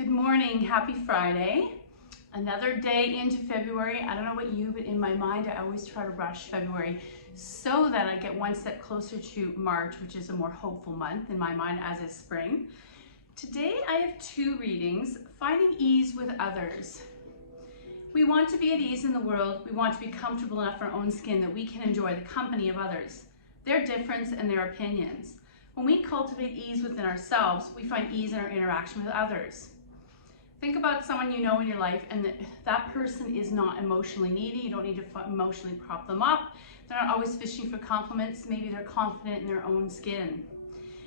Good morning, happy Friday. Another day into February. I don't know about you, but in my mind, I always try to rush February so that I get one step closer to March, which is a more hopeful month in my mind, as is spring. Today, I have two readings, Finding Ease with Others. We want to be at ease in the world. We want to be comfortable enough in our own skin that we can enjoy the company of others, their difference and their opinions. When we cultivate ease within ourselves, we find ease in our interaction with others. Think about someone you know in your life and that person is not emotionally needy. You don't need to emotionally prop them up. They're not always fishing for compliments. Maybe they're confident in their own skin.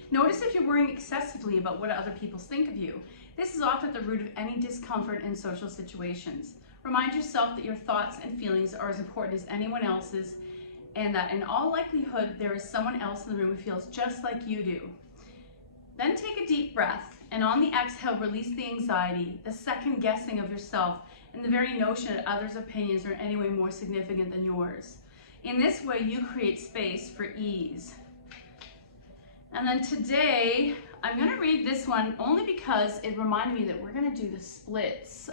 Notice if you're worrying excessively about what other people think of you. This is often at the root of any discomfort in social situations. Remind yourself that your thoughts and feelings are as important as anyone else's, and that in all likelihood, there is someone else in the room who feels just like you do. Then take a deep breath, and on the exhale, release the anxiety, the second guessing of yourself, and the very notion that others' opinions are in any way more significant than yours. In this way, you create space for ease. And then today, I'm going to read this one only because it reminded me that we're going to do the splits.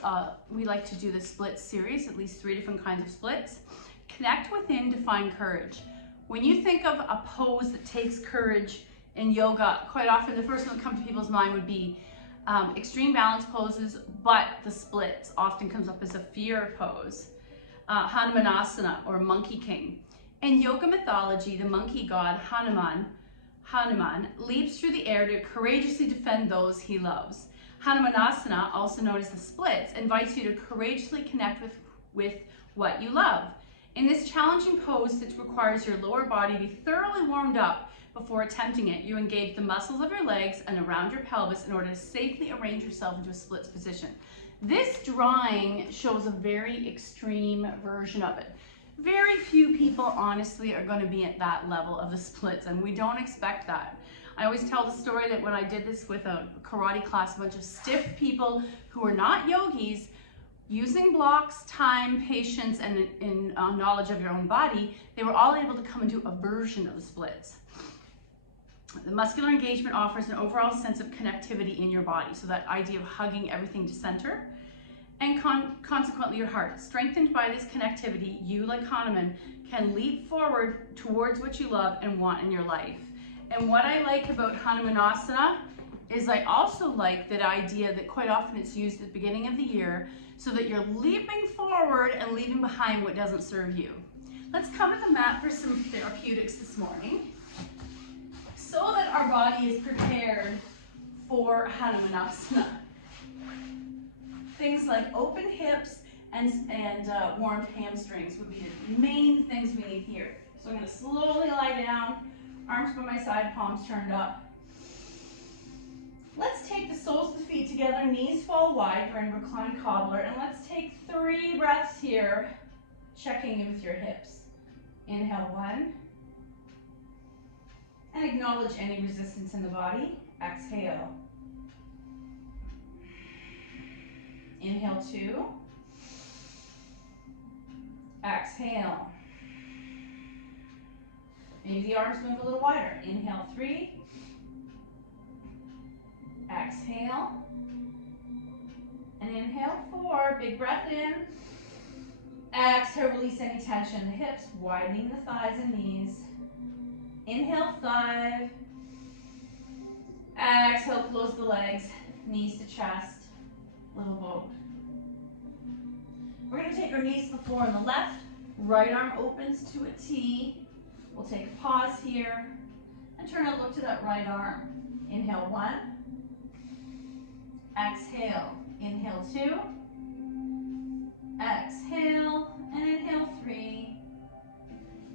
We like to do the split series, at least 3 different kinds of splits. Connect within to find courage. When you think of a pose that takes courage in yoga, quite often the first one that comes to people's mind would be extreme balance poses, but the splits often comes up as a fear pose. Hanumanasana or Monkey King. In yoga mythology, the monkey god Hanuman leaps through the air to courageously defend those he loves. Hanumanasana, also known as the splits, invites you to courageously connect with what you love. In this challenging pose that requires your lower body to be thoroughly warmed up before attempting it, you engage the muscles of your legs and around your pelvis in order to safely arrange yourself into a splits position. This drawing shows a very extreme version of it. Very few people, honestly, are going to be at that level of the splits, and we don't expect that. I always tell the story that when I did this with a karate class, a bunch of stiff people who are not yogis, using blocks, time, patience, and knowledge of your own body, they were all able to come and do a version of the splits. The muscular engagement offers an overall sense of connectivity in your body, so that idea of hugging everything to center, and consequently your heart. Strengthened by this connectivity, you, like Hanuman, can leap forward towards what you love and want in your life. And what I like about Hanumanasana is I also like that idea that quite often it's used at the beginning of the year so that you're leaping forward and leaving behind what doesn't serve you. Let's come to the mat for some therapeutics this morning so that our body is prepared for Hanumanasana. Things like open hips and warmed hamstrings would be the main things we need here. So I'm going to slowly lie down, arms by my side, palms turned up. Let's take the soles of the feet together, knees fall wide during reclined cobbler, and let's take 3 breaths here, checking in with your hips. Inhale 1, and acknowledge any resistance in the body. Exhale. Inhale 2, exhale. Maybe the arms move a little wider. Inhale 3, exhale, and inhale 4, big breath in. Exhale, release any tension in the hips, widening the thighs and knees. Inhale 5, exhale, close the legs, knees to chest. Little boat. We're going to take our knees to the floor on the left, right arm opens to a T. We'll take a pause here and turn our look to that right arm. Inhale 1, exhale, inhale 2, exhale, and inhale 3,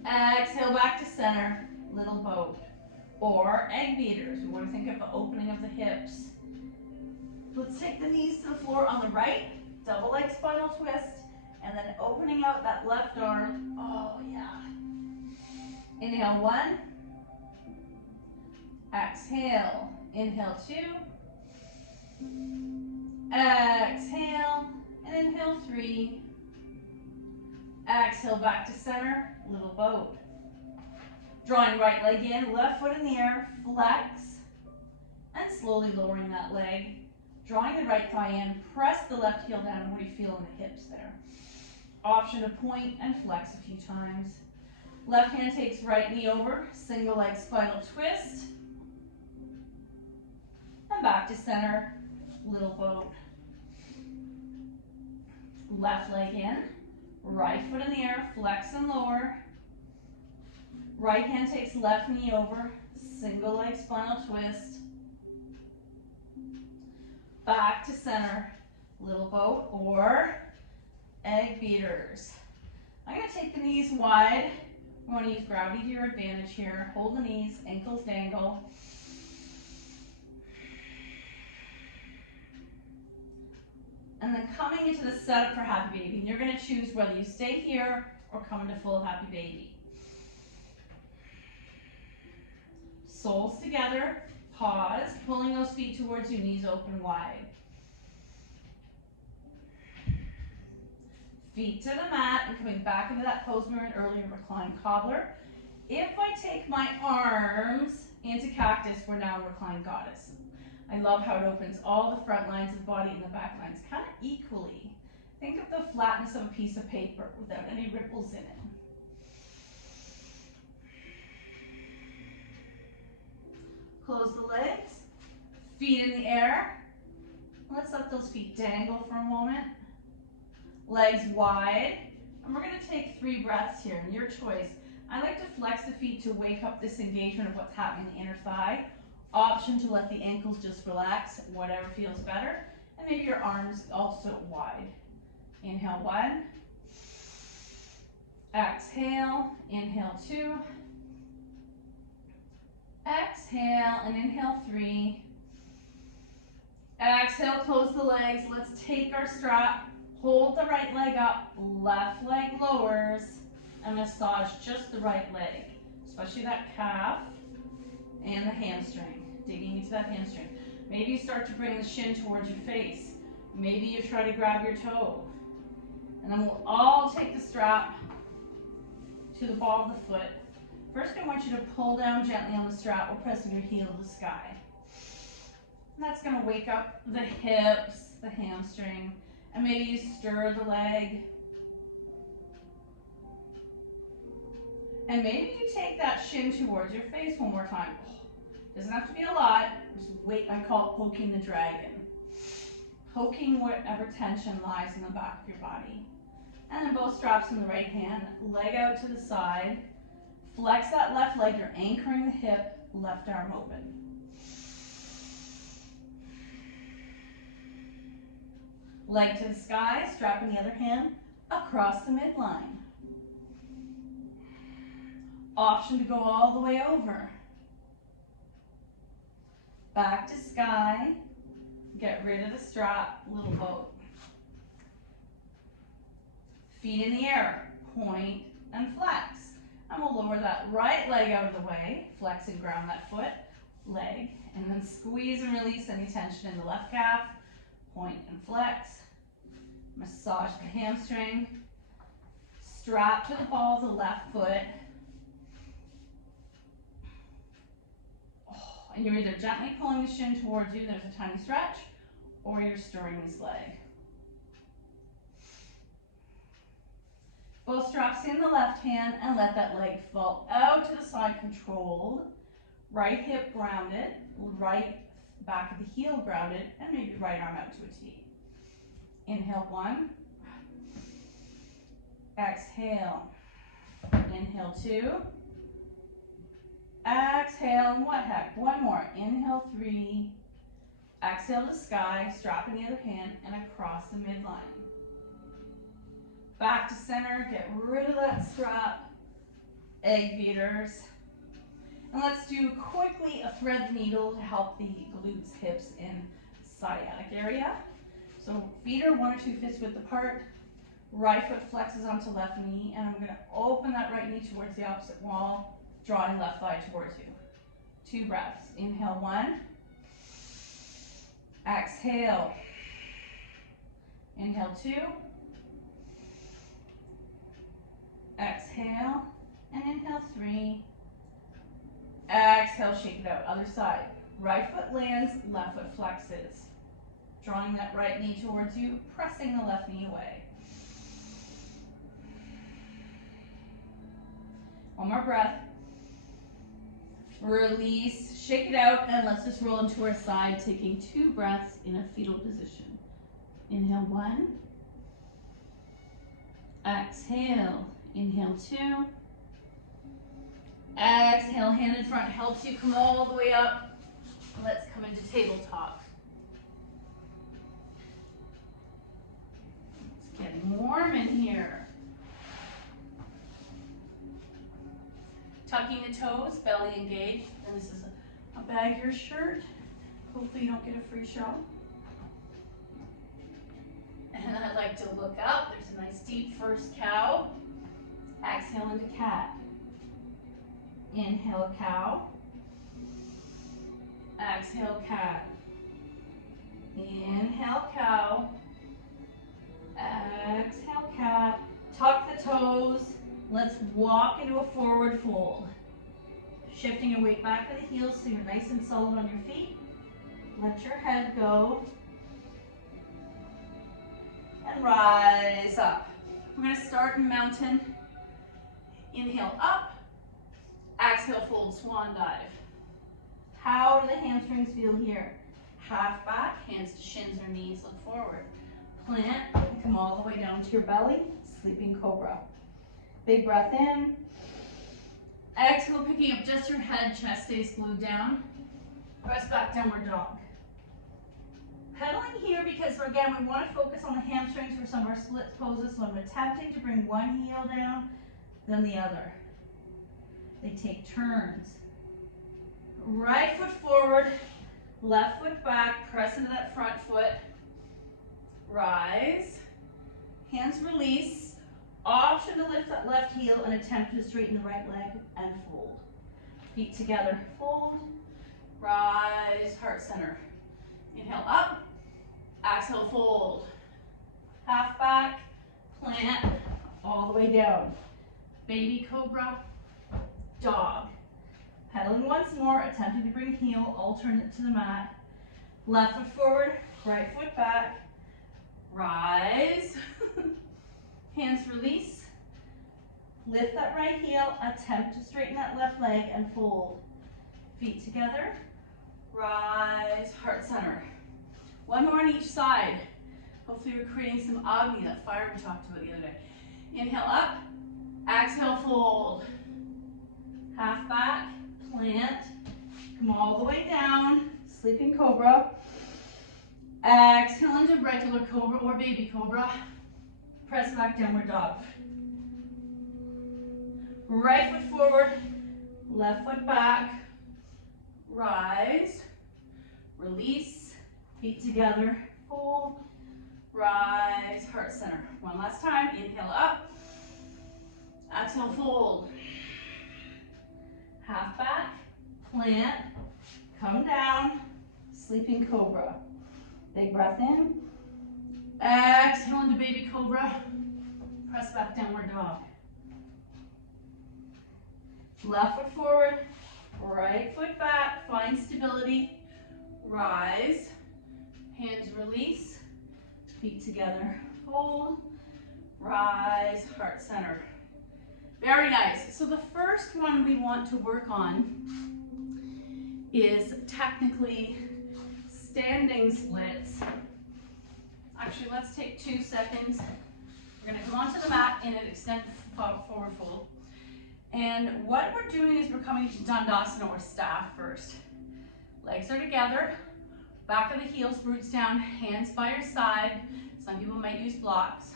exhale back to center, little boat, or egg beaters. We want to think of the opening of the hips. Let's take the knees to the floor on the right, double leg spinal twist, and then opening out that left arm. Oh yeah. Inhale 1, exhale, inhale 2, exhale, and inhale 3, exhale back to center, little boat. Drawing right leg in, left foot in the air, flex, and slowly lowering that leg. Drawing the right thigh in, press the left heel down. What do you feel in the hips there? Option to point and flex a few times. Left hand takes right knee over, single leg spinal twist. And back to center, little boat. Left leg in, right foot in the air, flex and lower. Right hand takes left knee over, single leg spinal twist. Back to center, little boat or egg beaters. I'm going to take the knees wide. You want to use gravity to your advantage here. Hold the knees, ankles dangle. And then coming into the setup for Happy Baby, and you're going to choose whether you stay here or come into full Happy Baby. Soles together, pause, pulling those feet towards you, knees open wide. Feet to the mat and coming back into that pose we were in earlier, reclined cobbler. If I take my arms into cactus, we're now reclined goddess. I love how it opens all the front lines of the body and the back lines kind of equally. Think of the flatness of a piece of paper without any ripples in it. Close the legs, feet in the air. Let's let those feet dangle for a moment. Legs wide. And we're going to take 3 breaths here, and your choice. I like to flex the feet to wake up this engagement of what's happening in the inner thigh. Option to let the ankles just relax, whatever feels better. And maybe your arms also wide. Inhale 1. Exhale, inhale 2. Exhale and inhale 3. Exhale, close the legs. Let's take our strap. Hold the right leg up, left leg lowers, and massage just the right leg, especially that calf and the hamstring, digging into that hamstring. Maybe you start to bring the shin towards your face. Maybe you try to grab your toe. And then we'll all take the strap to the ball of the foot. First, I want you to pull down gently on the strap. We're pressing your heel to the sky. And that's going to wake up the hips, the hamstring, and maybe you stir the leg. And maybe you take that shin towards your face one more time. Doesn't have to be a lot. Just wait, I call it poking the dragon. Poking whatever tension lies in the back of your body. And then both straps in the right hand, leg out to the side. Flex that left leg, you're anchoring the hip, left arm open. Leg to the sky, strap in the other hand, across the midline. Option to go all the way over. Back to sky, get rid of the strap, little boat. Feet in the air, point and flex. And we'll lower that right leg out of the way, flex and ground that foot, leg, and then squeeze and release any tension in the left calf, point and flex. Massage the hamstring, strap to the ball of the left foot. And you're either gently pulling the shin towards you, there's a tiny stretch, or you're stirring this leg. Both straps in the left hand and let that leg fall out to the side, controlled. Right hip grounded, right back of the heel grounded, and maybe right arm out to a T. Inhale 1. Exhale. Inhale 2. Exhale, and what heck? One more. Inhale 3. Exhale to sky, strap in the other hand, and across the midline. Back to center, get rid of that strap. Egg beaters. And let's do quickly a thread the needle to help the glutes, hips, and sciatic area. So feet are 1 or 2 fists width apart. Right foot flexes onto left knee, and I'm going to open that right knee towards the opposite wall, drawing left thigh towards you. 2 breaths. Inhale 1. Exhale. Inhale 2. Exhale, and inhale 3. Exhale, shake it out. Other side. Right foot lands, left foot flexes. Drawing that right knee towards you, pressing the left knee away. One more breath. Release, shake it out, and let's just roll into our side, taking 2 breaths in a fetal position. Inhale 1. Exhale. Inhale 2. Exhale, hand in front helps you come all the way up. Let's come into tabletop. It's getting warm in here. Tucking the toes, belly engaged. And this is a baggier shirt. Hopefully you don't get a free show. And I like to look up. There's a nice deep first cow. Exhale into cat. Inhale cow. Exhale cat. Inhale cow. Exhale cat. Tuck the toes. Let's walk into a forward fold. Shifting your weight back to the heels so you're nice and solid on your feet. Let your head go. And rise up. We're going to start in mountain. Inhale up. Exhale, fold, swan dive. How do the hamstrings feel here? Half back, hands to shins or knees, look forward. Plant, and come all the way down to your belly, sleeping cobra. Big breath in. Exhale, picking up just your head, chest stays glued down. Press back, downward dog. Pedaling here because, again, we want to focus on the hamstrings for some of our split poses, so I'm attempting to bring one heel down, then the other. They take turns. Right foot forward, left foot back, press into that front foot. Rise. Hands release. Option to lift that left heel and attempt to straighten the right leg and fold. Feet together, fold. Rise, heart center. Inhale up. Exhale, fold. Half back, plant, all the way down. Baby cobra, dog. Pedaling once more, attempting to bring heel, alternate to the mat. Left foot forward, right foot back. Rise. Hands release. Lift that right heel, attempt to straighten that left leg and fold. Feet together. Rise, heart center. One more on each side. Hopefully we're creating some Agni, that fire we talked about the other day. Inhale up, exhale, fold. Half back, plant, come all the way down, sleeping cobra. Exhale into regular cobra or baby cobra. Press back, downward dog. Right foot forward, left foot back. Rise, release, feet together, fold, rise, heart center. One last time, inhale up, exhale, fold. Half back, plant, come down, sleeping cobra. Big breath in, exhale into baby cobra, press back, downward dog. Left foot forward, right foot back, find stability, rise, hands release, feet together, fold, rise, heart center. Very nice. So the first one we want to work on is technically standing splits. Actually, let's take 2 seconds. We're going to come onto the mat in an extended forward fold. And what we're doing is we're coming to Dandasana or staff first. Legs are together, back of the heels, roots down, hands by your side. Some people might use blocks.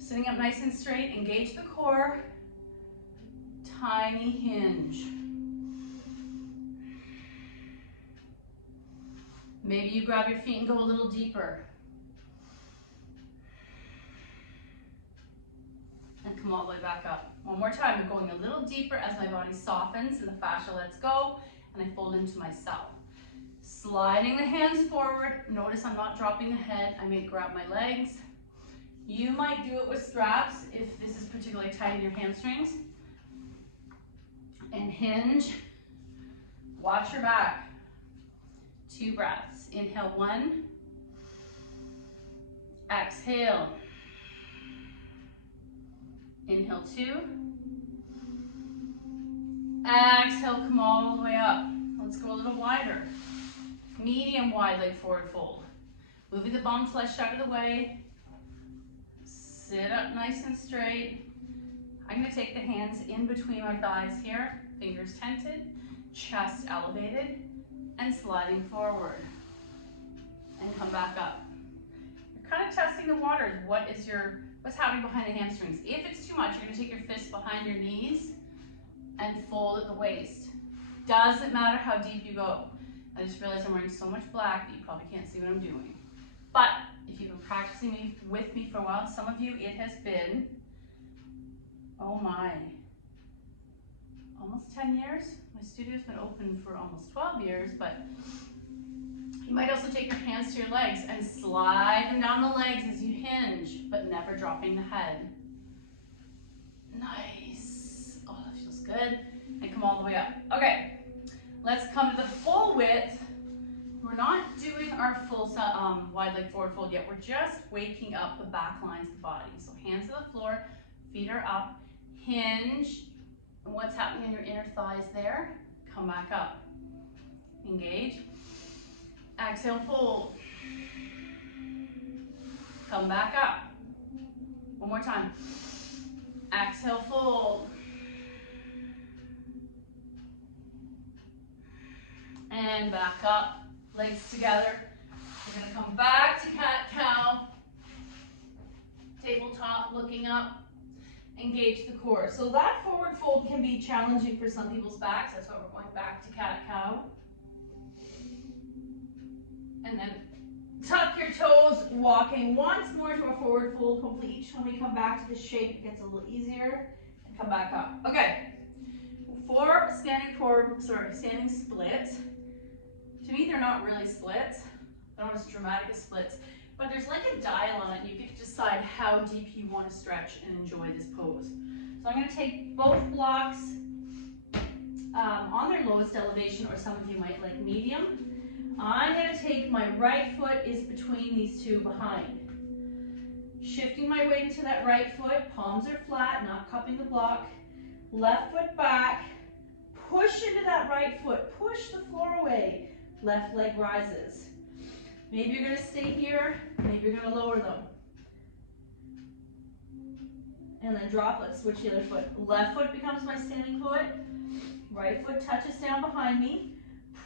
Sitting up nice and straight, engage the core. Tiny hinge. Maybe you grab your feet and go a little deeper. And come all the way back up. One more time, I'm going a little deeper as my body softens and the fascia lets go, and I fold into myself. Sliding the hands forward. Notice I'm not dropping the head. I may grab my legs. You might do it with straps if this is particularly tight in your hamstrings. And hinge. Watch your back. 2 breaths. Inhale 1, Exhale. Inhale 2. Exhale, come all the way up. Let's go a little wider. Medium wide leg forward fold. Moving the bum flesh out of the way. Sit up nice and straight. I'm going to take the hands in between my thighs here. Fingers tented, chest elevated, and sliding forward. And come back up. You're kind of testing the waters. What's happening behind the hamstrings? If it's too much, you're going to take your fists behind your knees and fold at the waist. Doesn't matter how deep you go. I just realized I'm wearing so much black that you probably can't see what I'm doing. But if you've been practicing with me for a while, some of you, it has been, oh my, almost 10 years. My studio's been open for almost 12 years, but you might also take your hands to your legs and slide them down the legs as you hinge, but never dropping the head. Nice. Oh, that feels good. And come all the way up. Okay, let's come to the full width. We're not doing our full wide leg forward fold yet. We're just waking up the back lines of the body. So hands to the floor, feet are up, hinge. And what's happening in your inner thighs there? Come back up. Engage. Exhale, fold. Come back up. One more time. Exhale, fold. And back up. Legs together. We're going to come back to cat-cow. Tabletop, looking up. Engage the core. So that forward fold can be challenging for some people's backs. That's why we're going back to cat-cow. And then tuck your toes, walking once more to a forward fold. Hopefully each time we come back to this shape, it gets a little easier. And come back up. Okay. For standing splits, to me they're not really splits. They're not as dramatic as splits. But there's like a dial on it. You get to decide how deep you want to stretch and enjoy this pose. So I'm going to take both blocks on their lowest elevation, or some of you might like medium. I'm going to take my right foot is between these two behind. Shifting my weight into that right foot, palms are flat, not cupping the block. Left foot back, push into that right foot, push the floor away. Left leg rises. Maybe you're going to stay here, maybe you're going to lower them. And then drop, let's switch the other foot. Left foot becomes my standing foot. Right foot touches down behind me.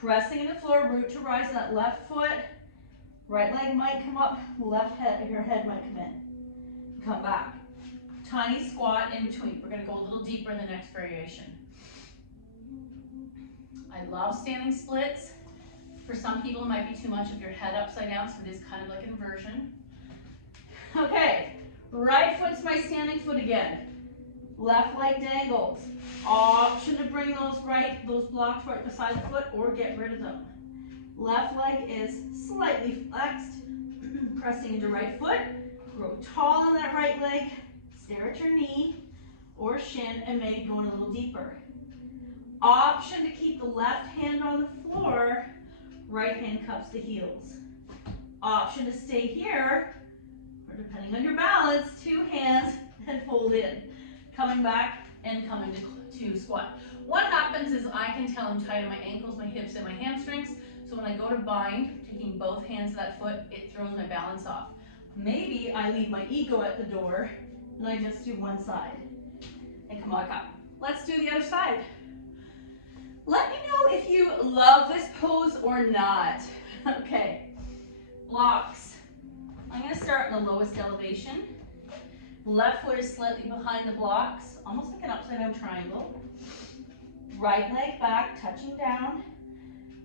Pressing in the floor, root to rise that left foot. Right leg might come up, left head, your head might come in. Come back. Tiny squat in between. We're going to go a little deeper in the next variation. I love standing splits. For some people, it might be too much of your head upside down, so it is kind of like an inversion. Okay, right foot's my standing foot again. Left leg dangles. Option to bring those blocks right beside the foot or get rid of them. Left leg is slightly flexed, pressing into right foot. Grow tall on that right leg. Stare at your knee or shin and maybe going a little deeper. Option to keep the left hand on the floor. Right hand cups the heels. Option to stay here, or depending on your balance, two hands and fold in. Coming back and coming to squat. What happens is I can tell I'm tight on my ankles, my hips, and my hamstrings. So when I go to bind, taking both hands of that foot, it throws my balance off. Maybe I leave my ego at the door and I just do one side. And come back up. Let's do the other side. Let me know if you love this pose or not. Okay, blocks. I'm going to start in the lowest elevation. Left foot is slightly behind the blocks, almost like an upside down triangle. Right leg back, touching down.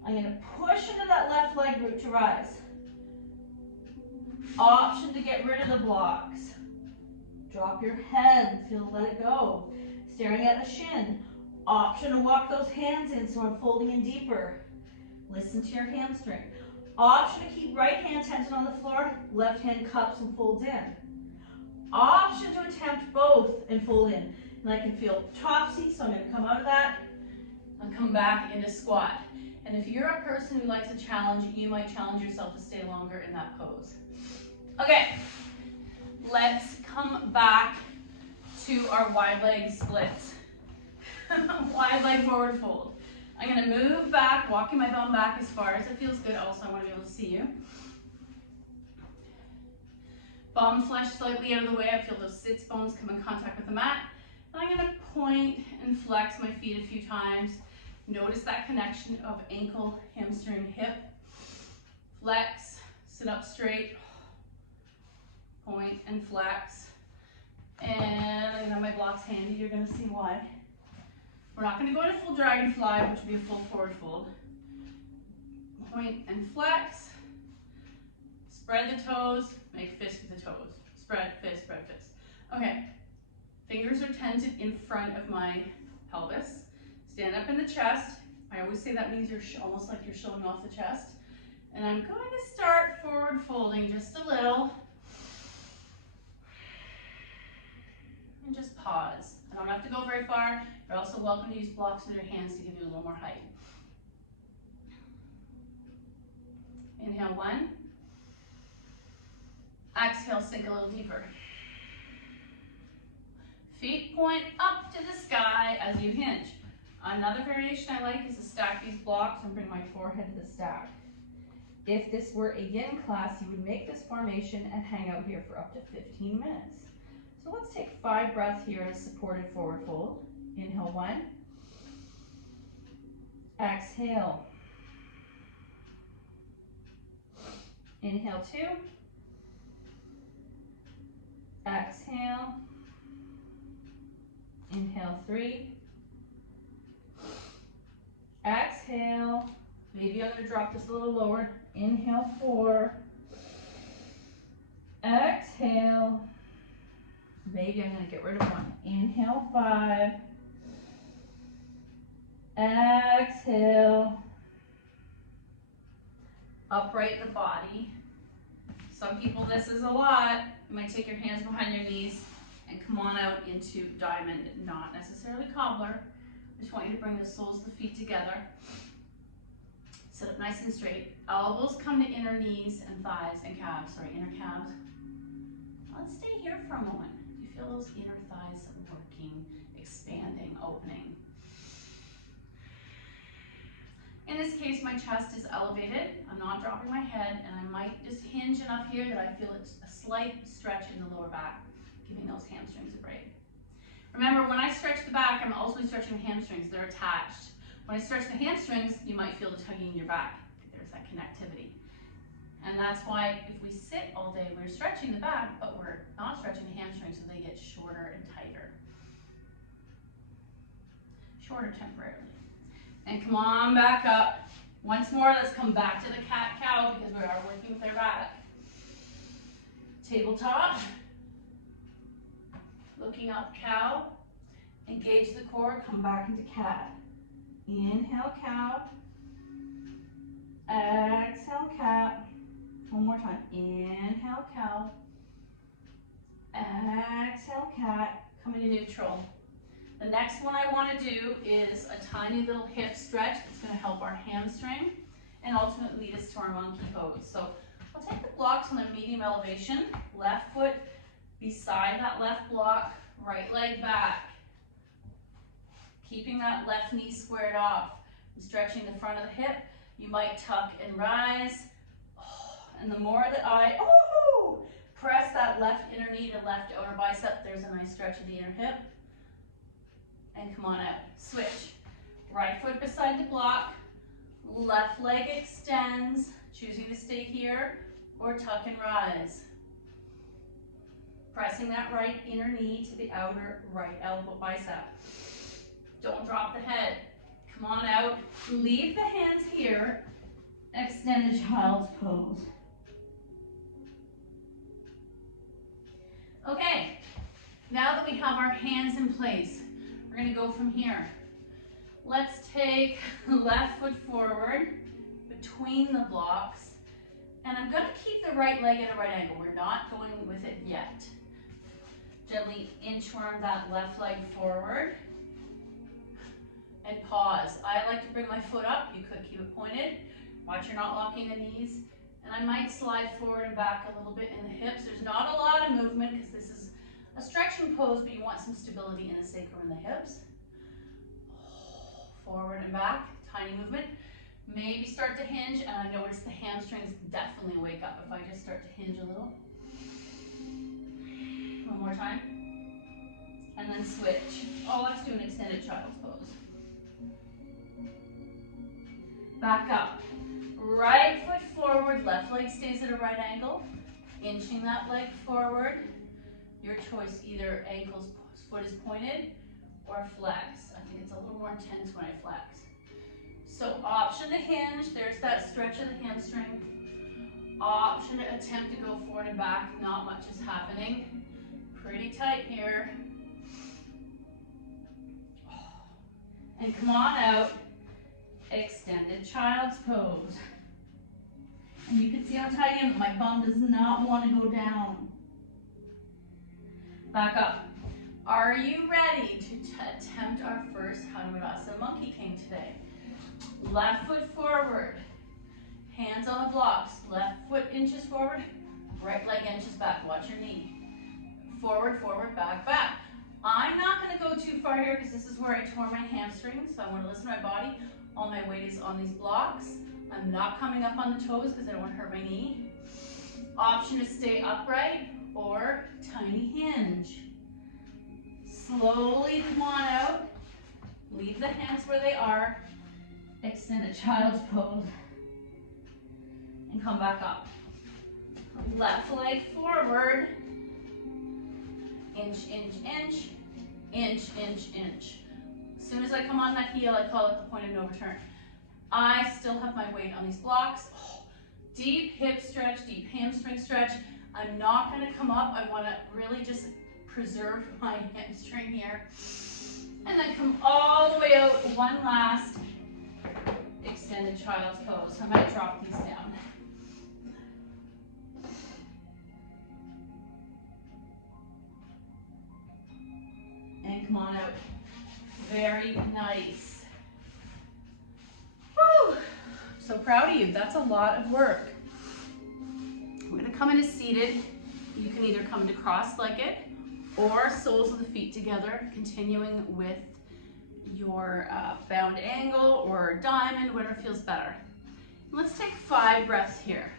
I'm going to push into that left leg, root to rise. Option to get rid of the blocks. Drop your head, feel, let it go. Staring at the shin. Option to walk those hands in so I'm folding in deeper. Listen to your hamstring. Option to keep right hand tension on the floor, left hand cups and folds in. Option to attempt both and fold in. And I can feel topsy, so I'm going to come out of that and come back into squat. And if you're a person who likes a challenge, you might challenge yourself to stay longer in that pose. Okay, let's come back to our wide leg splits. Wide leg forward fold. I'm gonna move back, walking my bum back as far as it feels good. Also, I wanna be able to see you. Bum flesh slightly out of the way. I feel those sits bones come in contact with the mat. And I'm gonna point and flex my feet a few times. Notice that connection of ankle, hamstring, hip. Flex, sit up straight, point and flex. And I'm gonna have my blocks handy. You're gonna see why. We're not gonna go into full dragonfly, which would be a full forward fold. Point and flex. Spread the toes, make fist with the toes. Spread, fist, spread, fist. Okay, fingers are tented in front of my pelvis. Stand up in the chest. I always say that means you're almost like you're showing off the chest. And I'm going to start forward folding just a little. And just pause. I don't have to go very far. You're also welcome to use blocks with your hands to give you a little more height. Inhale, 1. Exhale, sink a little deeper. Feet point up to the sky as you hinge. Another variation I like is to stack these blocks and bring my forehead to the stack. If this were a yin class, you would make this formation and hang out here for up to 15 minutes. So let's take 5 breaths here in a supported forward fold. Inhale, 1. Exhale. Inhale, 2. Exhale. Inhale, 3. Exhale. Maybe I'm going to drop this a little lower. Inhale, 4. Exhale. Maybe I'm going to get rid of 1. Inhale, 5. Exhale. Upright the body. Some people, this is a lot. You might take your hands behind your knees and come on out into diamond, not necessarily cobbler. I just want you to bring the soles of the feet together. Sit up nice and straight. Elbows come to inner knees and thighs and calves, sorry, inner calves. Let's stay here for a moment. Do you feel those inner thighs working, expanding, opening? In this case, my chest is elevated. I'm not dropping my head, and I might just hinge enough here that I feel a slight stretch in the lower back, giving those hamstrings a break. Remember, when I stretch the back, I'm also stretching the hamstrings. They're attached. When I stretch the hamstrings, you might feel the tugging in your back. There's that connectivity. And that's why if we sit all day, we're stretching the back, but we're not stretching the hamstrings, so they get shorter and tighter. Shorter temporarily. And come on back up. Once more, let's come back to the cat-cow because we are working with their back. Tabletop. Looking up, cow. Engage the core, come back into cat. Inhale, cow. Exhale, cat. One more time. Inhale, cow. Exhale, cat. Coming to neutral. The next one I want to do is a tiny little hip stretch that's going to help our hamstring and ultimately lead us to our monkey pose. So I'll take the blocks on a medium elevation, left foot beside that left block, right leg back. Keeping that left knee squared off. I'm stretching the front of the hip. You might tuck and rise. And the more that I press that left inner knee to left outer bicep, there's a nice stretch of the inner hip. And come on out. Switch. Right foot beside the block. Left leg extends. Choosing to stay here or tuck and rise. Pressing that right inner knee to the outer right elbow bicep. Don't drop the head. Come on out. Leave the hands here. Extended child's pose. Okay. Now that we have our hands in place, we're going to go from here. Let's take left foot forward between the blocks. And I'm going to keep the right leg at a right angle. We're not going with it yet. Gently inchworm that left leg forward. And pause. I like to bring my foot up. You could keep it pointed. Watch you're not locking the knees. And I might slide forward and back a little bit in the hips. There's not a lot of movement because this is a stretching pose, but you want some stability in the sacrum and the hips. Forward and back, tiny movement. Maybe start to hinge, and I notice the hamstrings definitely wake up if I just start to hinge a little. One more time. And then switch. Oh, let's do an extended child's pose. Back up. Right foot forward, left leg stays at a right angle. Inching that leg forward. Your choice, either foot is pointed or flex. I think it's a little more intense when I flex. So option to hinge, there's that stretch of the hamstring. Option to attempt to go forward and back, not much is happening. Pretty tight here. And come on out, extended child's pose. And you can see how tight I am, my bum does not want to go down. Back up. Are you ready to attempt our first Dhanurasana Monkey King today? Left foot forward, hands on the blocks. Left foot inches forward, right leg inches back. Watch your knee. Forward, forward, back, back. I'm not going to go too far here because this is where I tore my hamstring, so I want to listen to my body. All my weight is on these blocks. I'm not coming up on the toes because I don't want to hurt my knee. Option to stay upright or tiny hinge. Slowly come on out. Leave the hands where they are. Extend a child's pose. And come back up. Left leg forward. Inch, inch, inch. Inch, inch, inch. As soon as I come on that heel, I call it the point of no return. I still have my weight on these blocks. Oh, deep hip stretch, deep hamstring stretch. I'm not going to come up. I want to really just preserve my hamstring here. And then come all the way out. One last extended child's pose. I might drop these down. And come on out. Very nice. Woo! So proud of you. That's a lot of work. We're going to come into seated. You can either come into cross-legged or soles of the feet together, continuing with your bound angle or diamond, whatever feels better. Let's take 5 breaths here.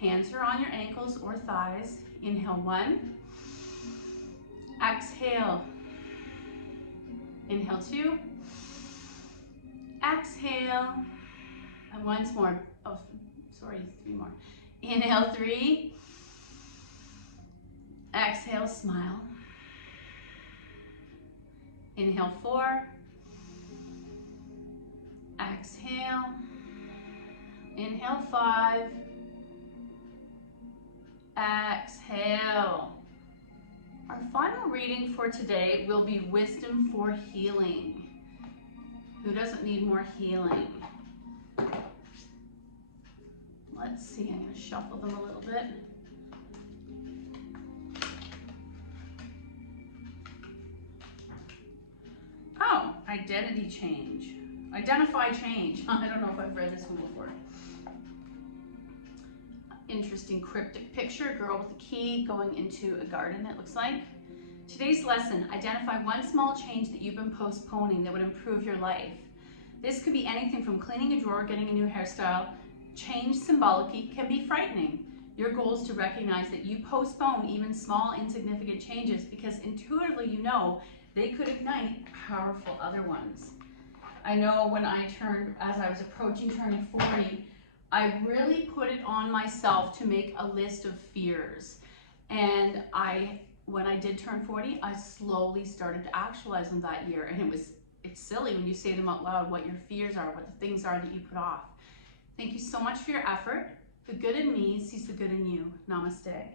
Hands are on your ankles or thighs. Inhale 1. Exhale. Inhale 2. Exhale. And once more. Oh, sorry, 3 more. Inhale 3. Exhale, smile. Inhale 4. Exhale. Inhale 5. Exhale. Our final reading for today will be Wisdom for Healing. Who doesn't need more healing? Let's see, I'm going to shuffle them a little bit. Oh, identity change. Identify change. I don't know if I've read this one before. Interesting cryptic picture, girl with a key going into a garden, it looks like. Today's lesson, identify one small change that you've been postponing that would improve your life. This could be anything from cleaning a drawer, getting a new hairstyle. Change symbolically can be frightening. Your goal is to recognize that you postpone even small, insignificant changes because intuitively you know they could ignite powerful other ones. I know when I as I was approaching turning 40, I really put it on myself to make a list of fears. And when I did turn 40, I slowly started to actualize them that year. And it's silly when you say them out loud, what your fears are, what the things are that you put off. Thank you so much for your effort. The good in me sees the good in you. Namaste.